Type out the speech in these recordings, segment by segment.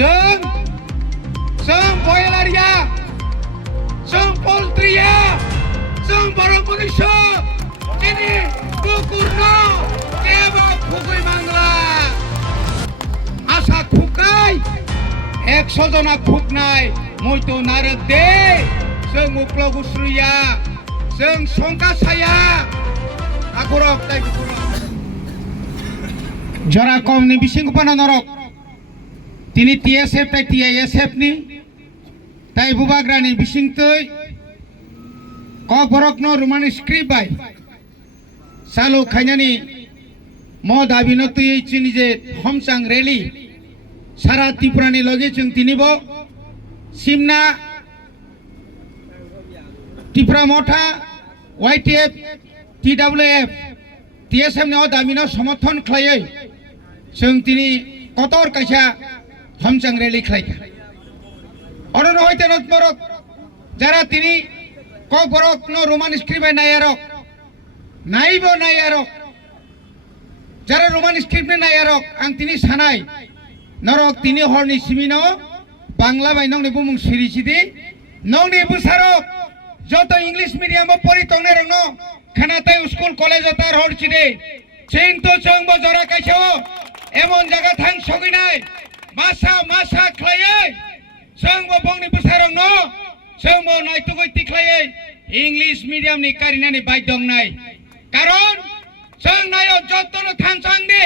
जों बयलारिया जों पल्ट्रिया जों बर' मनुष्य दिनै कुकुरनो जेबो खुगैनांला आसा खुखाय 100 जना खुगनाय मयथ' नारो दे जों मुख्ल गुस्रुया जों संका साया आखरक ताय जरा कमनि बिसिंगपाना नरक তিনি টিএসএফ তাই টিআইএসএফ নি তাই বুবাগ্রানি বিসিংতৈ কক বরকনো রোমান স্ক্রিপ্ট বাই সালো খাইনানি ম দাবিनो তুই চিনি যে हमसां রেলি সারা ত্রিপুরানি লগে जों তিনিব সিমনা ত্রিপুরা মঠা ওয়াইটিএফ টিডব্লিউএফ টিএসএফ नो दाबिनो समर्थन खालायै जों तिनि कतर कायसा हमसां रेली खालायखा अरन हयते नतबरक যারা তিনি কক বরক নো রোমান স্ক্রিপ্ট নায়ারক নাইবো নায়ারক যারা রোমান স্ক্রিপ্ট নায়ারক আং তিনি সানাই নরক তিনি হরনি সিমিনো বাংলা বাই নংনি বুমুং সিরিচিদি নংনি বুসারক যত ইংলিশ মিডিয়ামে পড়ি তংনে রং খানাতাই স্কুল কলেজ তার হরচিদে চিন্তু চংবো জরা কাইছো এমন জায়গা থাং সগিনাই মাসা মাসা খালাयै जोंबो बंनि बुसारं न जोंबो नायतुगै तिख्लायै इंलिश मिडियाम नि कारिनानि बायदंनाय कारण जों नायो जतनो थांचां दे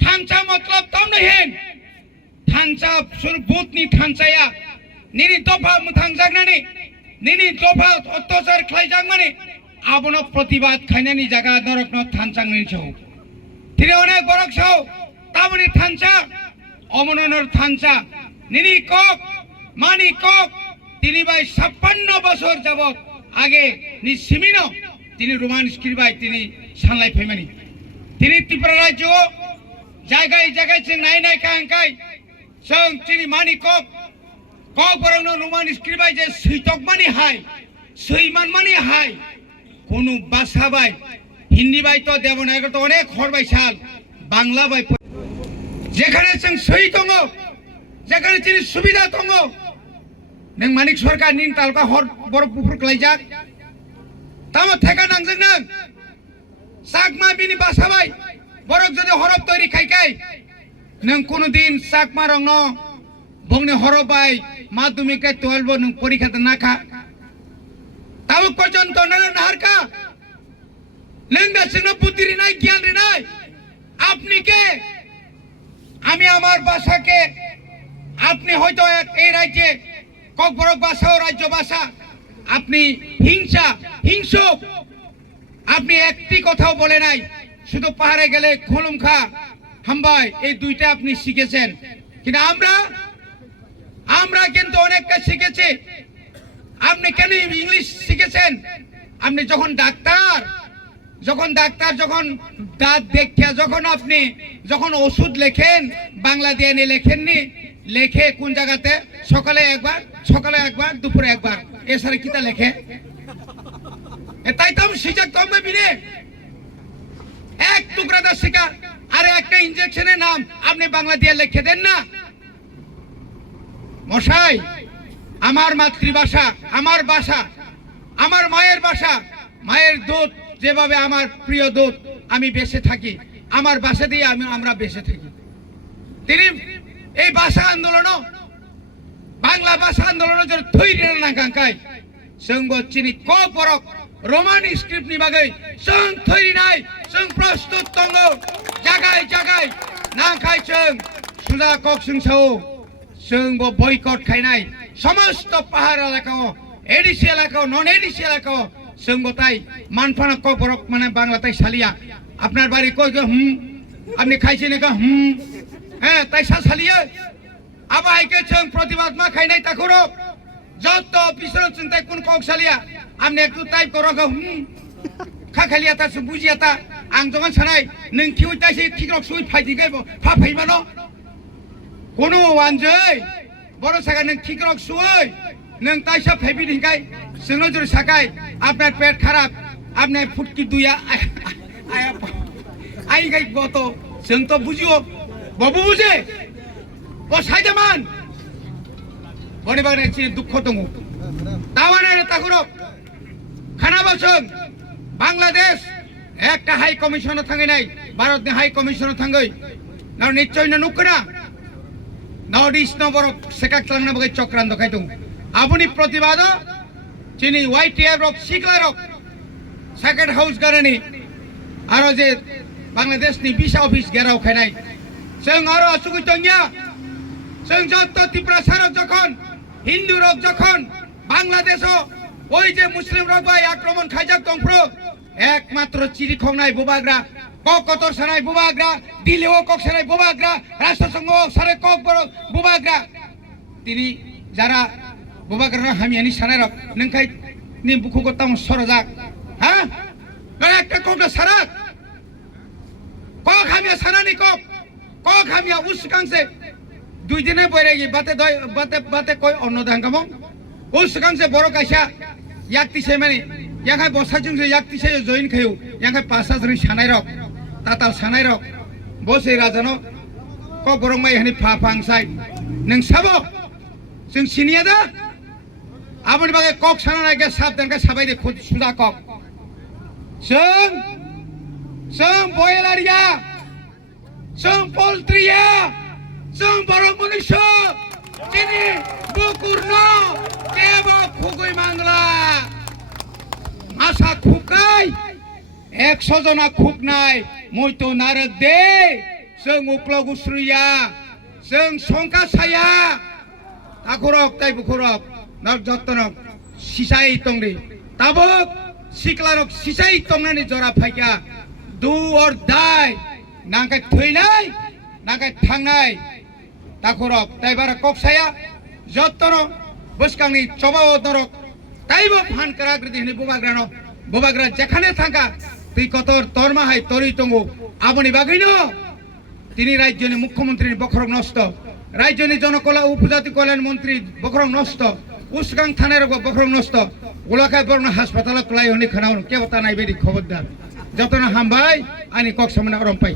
थांचा मतलब तमने हेन थांचा सुरबुतनि थांचाया निनि दफा मुथांजागनानि निनि दफा अत्याचार खालायजागमानि आबनो प्रतिबाद खायनानि जागा नरक न थांचांनि छौ तिरे अनेक बरक छौ ताबनि थांचा अमननर थांचा निनी কক मानी কক তিনি ভাই 56 বছর যাবত আগে নি সিমিনো তিনি রোমান স্ক্রিপ্ট তিনি সানলাই ফেমানি তিনি ত্রিপুরা রাজ্য জায়গায় জায়গায় जों নাই নাই কাঙ্কাই जों তিনি মানি কক বরংনো রোমান স্ক্রিপ্ট যে সৈতক মানি হাই সৈমান মানি হাই কোন ভাষা বাই হিন্দি বাই তো দেবনাগর তো অনেক হরবাই সাল বাংলা বাই যেখানে जों সৈ দङ যেখানে তিনি সুবিধা দङ नों मानिक सरकार निन तालुका हर बर पुफुर खालायजाक तामा थेका नांजों नों साकमा बिनि बासाबाय बरक जदि हरब तैरि खायखाय नों कोनो दिन साकमा रं न बंनि हरबाय माध्यमिक 12 नों परीक्षा नाखा ताबुक पर्यन्त नों नाहारका नों दासिनो बुद्धि रिनाय ज्ञान रिनाय আপনি কে আমি আমার ভাষাকে আপনি হয়তো এই রাজ্যে কক বরক ভাষা ও রাজ্য ভাষা আপনি হিংসা হিংসুক আপনি একটি কথাও বলে নাই শুধু পাহাড়ে গেলে খলুম খা হামবাই এই দুইটা আপনি শিখেছেন কিন্তু আমরা কিন্তু অনেকটা শিখেছি আপনি কেন ইংলিশ শিখেছেন আপনি যখন ডাক্তার যখন দাঁত দেখিয়া যখন আপনি যখন ওষুধ লেখেন বাংলা দিয়ে নি লেখেননি লেখে কোন জায়গাতে সকালে একবার দুপুরে একবার এছাড়া কিতা লেখে তাই তো আমি শিখাক তো আমি বিনে এক টুকরা দা শিখা আরে একটা ইনজেকশনের নাম আপনি বাংলা দিয়ে লিখে দেন না মশাই আমার মাতৃভাষা আমার ভাষা আমার মায়ের ভাষা মায়ের দুধ যেভাবে আমার প্রিয় দুধ আমি বেঁচে থাকি আমার ভাষা দিয়ে আমরা বেঁচে থাকি তিনি এই ভাষা আন্দোলন বাংলা ভাষা আন্দোলন যে তৈরি না কাঙ্কাই जोंबो चिनि क बरक रोमान स्क्रिप्ट नि बागै जों तैरि नाय जों प्रस्तुत दङ जागाय नांखाय जों सुजा कक जोंसौ जोंबो बयकट खायनाय समस्त पाहाड़ एलाकाओ एडिसि एलाकाओ नन एडिसि एलाकाओ जोंबो ताई मानफाना क बरक माने बांला ताई सालिया আপনার বাড়ি কই গো আপনি খাইছেন কা হ্যাঁ তাই সালিয়া আবাইকে जों प्रतिबाद मा खायनाय ताखरो যত পিছন চিন্তায় কোন কৌশলিয়া আপনি একটু টাইপ করো খাখালিয়া তা বুঝিয়া তা আং যখন সানাই নों কিউ তাইছে ঠিকরক সুই ফাইদিগাই ফা ফাইমানো কোন ওয়ানজৈ বড় সাগা নों ঠিকরক সুই नों তাইসা ফাইবি দিগাই जोंनो জোর সাকাই আপনার পেট খারাপ আপনি ফুটকি দুইয়া আই গাই গত जों তো বুঝিও বাবু বুঝে ও সাইজামান বনি বাগানে চিনি দুঃখ দङ তাওয়ানের তাগুরব খানা বসং বাংলাদেশ একটা হাই কমিশনে থাঙ্গে নাই ভারতनि হাই কমিশনে থাঙ্गै नाव निश्चय नुकना नॉर्थ ईस्ट न बरक सेका क्लांगना बगे चक्रांत खायदों आबुनि प्रतिबाद चिनि वाईटीएफ रक सिकला रक सेकेंड हाउस गारनि आरो जे बांग्लादेशनि विसा ऑफिस गेराव खायनाय जों आरो असुगैतनिया जों जत त्रिपुरा सारक जखन हिंदू रक जखन बांग्लादेशो ओई जे मुस्लिम रक बाय आक्रमण खायजाक दंफ्रो एकमात्र चिरि खंनाय बुबाग्रा कतर सानाय बुबाग्रा दिल्लीओ कक सानाय बुबाग्रा राष्ट्रसंघ सारे कक बर बुबाग्रा तिनि जारा बुबाग्रा हामियानि सानाय रक नोंखाय नि बुखुखौ ताम सरजाक हा একটা কক সারাক কক হামিয়া সানানি কক হামিয়া উসকাংসে দুই দিনে বইরে গি বাতে কই অন্য দাঙ্গামং উসকাংসে বড় কাইসা ইয়াকতিসে মানে ইয়াখাय বসাজोंसो याकतिसे जइन खायु याखाय पासा जरि सानाय रक ताताल सानाय रक बसे राजानो क बरंमाय हानि फाफांसाय नों साबो जों सिनिया दा आबनि बागे कक सानाय गे साबदान गे साबाय दे खुद सुजा कक जों बयलारिया जों पोल्ट्रिया जों बरं मनुष्य दिनै बुकुरनो केबो खुगै मांगला आशा खुकनाय 100 जना खुकनाय मयतो नारक दे जों उक्ल गुस्रुया जों संका साया आखरक ताइ बुखरक नार जत्तनक सिसाय तंगरि ताबक सिक्लारक सिसाय तंगनानि जरा फाइका दु और दाय नांगाय थैनाय नांगाय थांनाय ताखरक ताइबार ककसाया जत्तन बसकांनि चबाव दरक ताइबो फान कराग्रदि हनि बुबाग्रा जेखाने थांगा तुई कतर तरमा हाय तरि तंगो आबनि बागैनो तिनि राज्यनि मुख्यमंत्री बखरक नष्ट राज्यनि जनकला उपजाति कल्याण मंत्री बखरक नष्ट उस्कां थानाय बखरक नष्ट गोलाखाय बरन हासपाताल क्लाय हनि खानाव के बता नाय बेदि खबरदार जतन हामबाय आनि कक सामना अरम पाइ